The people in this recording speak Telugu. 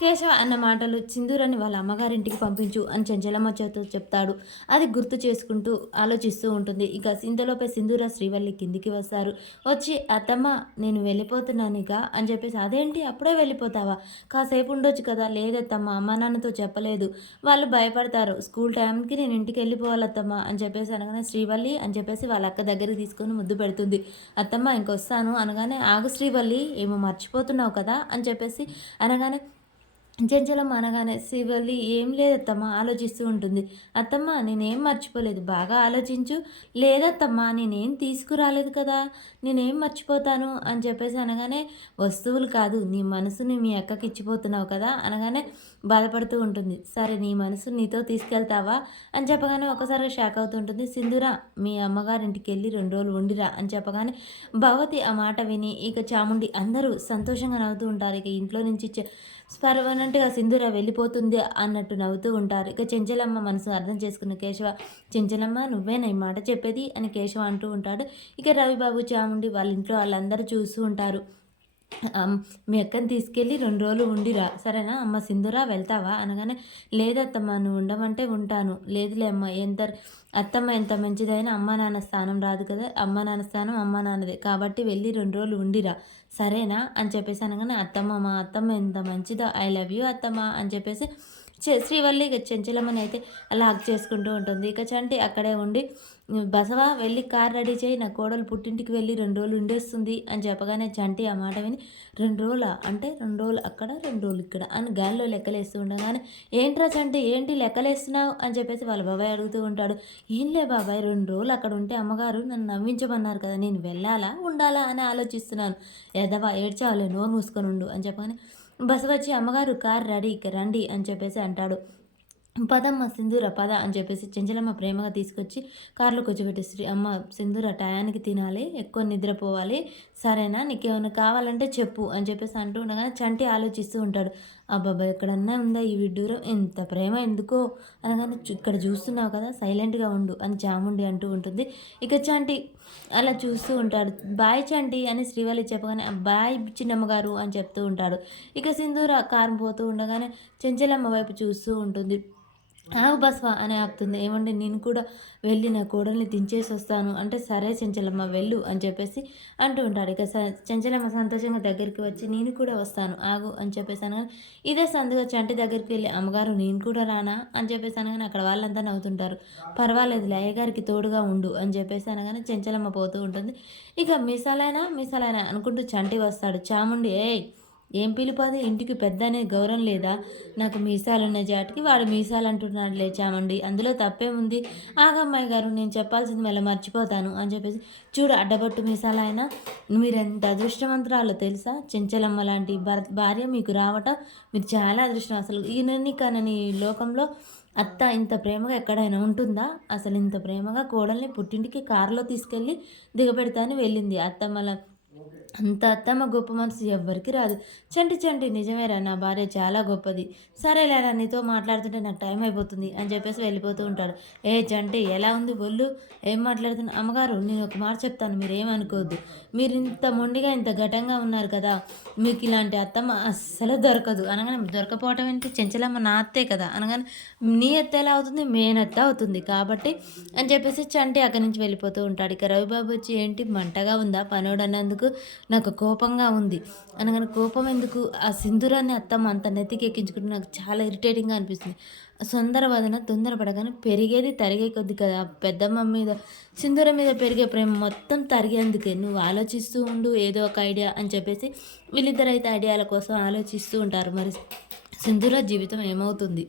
కేశవ అన్న మాటలు సింధూరాన్ని వాళ్ళ అమ్మగారింటికి పంపించు అని చెంచలమ్మ చేత చెప్తాడు. అది గుర్తు చేసుకుంటూ ఆలోచిస్తూ ఉంటుంది. ఇక ఇంతలోపే సింధూర శ్రీవల్లి కిందికి వస్తారు. వచ్చి అత్తమ్మ నేను వెళ్ళిపోతున్నాను ఇక అని చెప్పేసి, అదేంటి అప్పుడే వెళ్ళిపోతావా, కాసేపు ఉండొచ్చు కదా. లేదత్తమ్మ అమ్మ నాన్నతో చెప్పలేదు, వాళ్ళు భయపడతారు, స్కూల్ టైంకి నేను ఇంటికి వెళ్ళిపోవాలత్తమ్మ అని చెప్పేసి అనగానే, శ్రీవల్లి అని చెప్పేసి వాళ్ళ అక్క దగ్గరికి తీసుకొని ముద్దు పెడుతుంది. అత్తమ్మ ఇంకొస్తాను అనగానే, ఆగు శ్రీవల్లి ఏమో మర్చిపోతున్నావు కదా అని చెప్పేసి అనగానే, చెంచలమ్మ అనగానే శివల్లి ఏం లేదత్తమ్మ ఆలోచిస్తూ ఉంటుంది. అత్తమ్మ నేనేం మర్చిపోలేదు, బాగా ఆలోచించు. లేదత్తమ్మ నేనేం తీసుకురాలేదు కదా, నేనేం మర్చిపోతాను అని చెప్పేసి అనగానే, వస్తువులు కాదు నీ మనసుని మీ అక్కకి ఇచ్చిపోతున్నావు కదా అనగానే బాధపడుతూ ఉంటుంది. సరే నీ మనసు నీతో తీసుకెళ్తావా అని చెప్పగానే ఒకసారి షాక్ అవుతుంటుంది. సింధూర మీ అమ్మగారింటికి వెళ్ళి 2 రోజులు ఉండిరా అని చెప్పగానే భగవతి ఆ మాట విని ఇక చాముండి అందరూ సంతోషంగా నవ్వుతూ ఉంటారు. ఇక ఇంట్లో నుంచి పర్మనెంట్గా సింధూర వెళ్ళిపోతుంది అన్నట్టు నవ్వుతూ ఉంటారు. ఇక చెంచలమ్మ మనసు అర్థం చేసుకున్న కేశవ, చెంచలమ్మ నువ్వేనా ఈ మాట చెప్పేది అని కేశవ అంటూ ఉంటాడు. ఇక రవిబాబు చాముండి వాళ్ళ ఇంట్లో వాళ్ళందరూ చూస్తూ ఉంటారు. మీ అక్కని తీసుకెళ్ళి 2 రోజులు ఉండిరా సరేనా అమ్మ సింధూర వెళ్తావా అనగానే, లేదత్తమ్మ నువ్వు ఉండమంటే ఉంటాను. లేదులే అమ్మ అత్తమ్మ ఎంత మంచిదైనా అమ్మ నాన్న స్థానం రాదు కదా, అమ్మ నాన్న స్థానం అమ్మ నాన్నదే కాబట్టి వెళ్ళి 2 రోజులు ఉండిరా సరేనా అని చెప్పేసి అనగానే, అత్తమ్మ మా అత్తమ్మ ఎంత మంచిదో, ఐ లవ్ యూ అత్తమ్మ అని చెప్పేసి శ్రీవల్లి ఇక చెంచలమ్మని అయితే అలా హగ్ చేసుకుంటూ ఉంటుంది. ఇక చంటి అక్కడే ఉండి, బసవ వెళ్ళి కార్ రెడీ చేయి, నా కోడలు పుట్టింటికి వెళ్ళి 2 రోజులు ఉండేస్తుంది అని చెప్పగానే చంటి ఆ మాట విని, 2 రోజులా అంటే 2 రోజులు అక్కడ 2 రోజులు ఇక్కడ అని గాల్లో లెక్కలేస్తూ ఉండగానే, ఏంట్రా చంటి ఏంటి లెక్కలేస్తున్నావు అని చెప్పేసి వాళ్ళ బాబాయ్ అడుగుతూ ఉంటాడు. ఏం లే బాబాయ్ 2 రోజులు అక్కడ ఉంటే అమ్మగారు నన్ను నవ్వించమన్నారు కదా, నేను వెళ్ళాలా ఉండాలా అని ఆలోచిస్తున్నాను. ఎదవా ఏడ్చావులే నోరు మూసుకొని ఉండు అని చెప్పగానే, బసవచ్చి అమ్మగారు కార్ రెడీ ఇక రండి అని చెప్పేసి అంటాడు. పదమ్మ సింధూర పద అని చెప్పేసి చెంచలమ్మ ప్రేమగా తీసుకొచ్చి కారులో కూర్చోబెట్టేసి, అమ్మ సింధూర టయానికి తినాలి, ఎక్కువ నిద్రపోవాలి సరేనా, నీకేమైనా కావాలంటే చెప్పు అని చెప్పేసి అంటూ ఉండగానే చంటి ఆలోచిస్తూ ఉంటాడు. అబ్బాబ్బా ఎక్కడన్నా ఉందా ఈ విడ్డూరం, ఎంత ప్రేమ ఎందుకో అనగానే, ఇక్కడ చూస్తున్నావు కదా సైలెంట్గా ఉండు అని చాముండి అంటూ ఉంటుంది. ఇక చంటి అలా చూస్తూ ఉంటాడు. బాయ్ చంటి అని శ్రీవల్లి చెప్పగానే, బాయ్ చిన్నమ్మగారు అని చెప్తూ ఉంటాడు. ఇక సింధూర కారు పోతూ ఉండగానే చెంచలమ్మ వైపు చూస్తూ ఉంటుంది. ఆగు బస్వా అని ఆపుతుంది. ఏమండి నేను కూడా వెళ్ళి నా కోడల్ని దించేసి వస్తాను అంటే, సరే చెంచలమ్మ వెళ్ళు అని చెప్పేసి అంటూ ఉంటాడు. ఇక చెంచలమ్మ సంతోషంగా దగ్గరికి వచ్చి, నేను కూడా వస్తాను ఆగు అని చెప్పేసి అనగానే, ఇదే సందుగా చంటి దగ్గరికి వెళ్ళి, అమ్మగారు నేను కూడా రానా అని చెప్పేసి అనగానే అక్కడ వాళ్ళంతా నవ్వుతుంటారు. పర్వాలేదు అయ్యగారికి తోడుగా ఉండు అని చెప్పేసి అనగానే చెంచలమ్మ పోతూ ఉంటుంది. ఇక మీసాలైనా అనుకుంటూ చంటి వస్తాడు. చాముండి ఏయ్ ఏం పిలుపది, ఇంటికి పెద్ద అనే గౌరవం లేదా, నాకు మీసాలున్న జాటికి వాడు మీసాలు అంటున్నాడు లేచామండి, అందులో తప్పేముంది, ఆగమ్మాయి గారు నేను చెప్పాల్సింది మళ్ళీ మర్చిపోతాను అని చెప్పేసి, చూడు అడ్డబొట్టు మీసాలు ఆయన, మీరెంత అదృష్టవంతురాలో తెలుసా, చెంచలమ్మ లాంటి భార్య మీకు రావటం మీరు చాలా అదృష్టం. అసలు ఈయనని కనని లోకంలో అత్త ఇంత ప్రేమగా ఎక్కడైనా ఉంటుందా, అసలు ఇంత ప్రేమగా కోడల్ని పుట్టింటికి కారులో తీసుకెళ్ళి దిగబెడతా అని వెళ్ళింది అత్తమ్మల, అంత అత్తమ్మ గొప్ప మనసు ఎవ్వరికి రాదు. చంటి నిజమేరా నా భార్య చాలా గొప్పది, సరేలేరా నీతో మాట్లాడుతుంటే నాకు టైం అయిపోతుంది అని చెప్పేసి వెళ్ళిపోతూ ఉంటాడు. ఏ చంటి ఎలా ఉంది ఒళ్ళు, ఏం మాట్లాడుతున్నా, అమ్మగారు నేను ఒక మాట చెప్తాను మీరేమనుకోవద్దు, మీరు ఇంత మొండిగా ఇంత ఘటంగా ఉన్నారు కదా, మీకు ఇలాంటి అత్తమ్మ అస్సలు దొరకదు అనగానే, దొరకపోవటం ఏంటి చెంచలమ్మ నా అత్తే కదా అనగానే, నీ అత్త ఎలా అవుతుంది మేనత్త అవుతుంది కాబట్టి అని చెప్పేసి చంటి అక్కడి నుంచి వెళ్ళిపోతూ ఉంటాడు. ఇక రవిబాబు వచ్చి, ఏంటి మంటగా ఉందా పనోడు అన్నందుకు, నాకు కోపంగా ఉంది అనగానే, కోపం ఎందుకు, ఆ సింధూరాన్ని అత్తమ్మ అంత నెత్తికి ఎక్కించుకుంటే నాకు చాలా ఇరిటేటింగ్గా అనిపిస్తుంది, వదన తొందరపడగానే పెరిగేది తరిగే కొద్ది కదా, పెద్దమ్మ మీద సింధూరం మీద పెరిగే ప్రేమ మొత్తం తరిగేందుకే, నువ్వు ఆలోచిస్తూ ఉండు ఏదో ఒక ఐడియా అని చెప్పేసి వీళ్ళిద్దరైతే ఐడియాల కోసం ఆలోచిస్తూ ఉంటారు. మరి సింధూర జీవితం ఏమవుతుంది.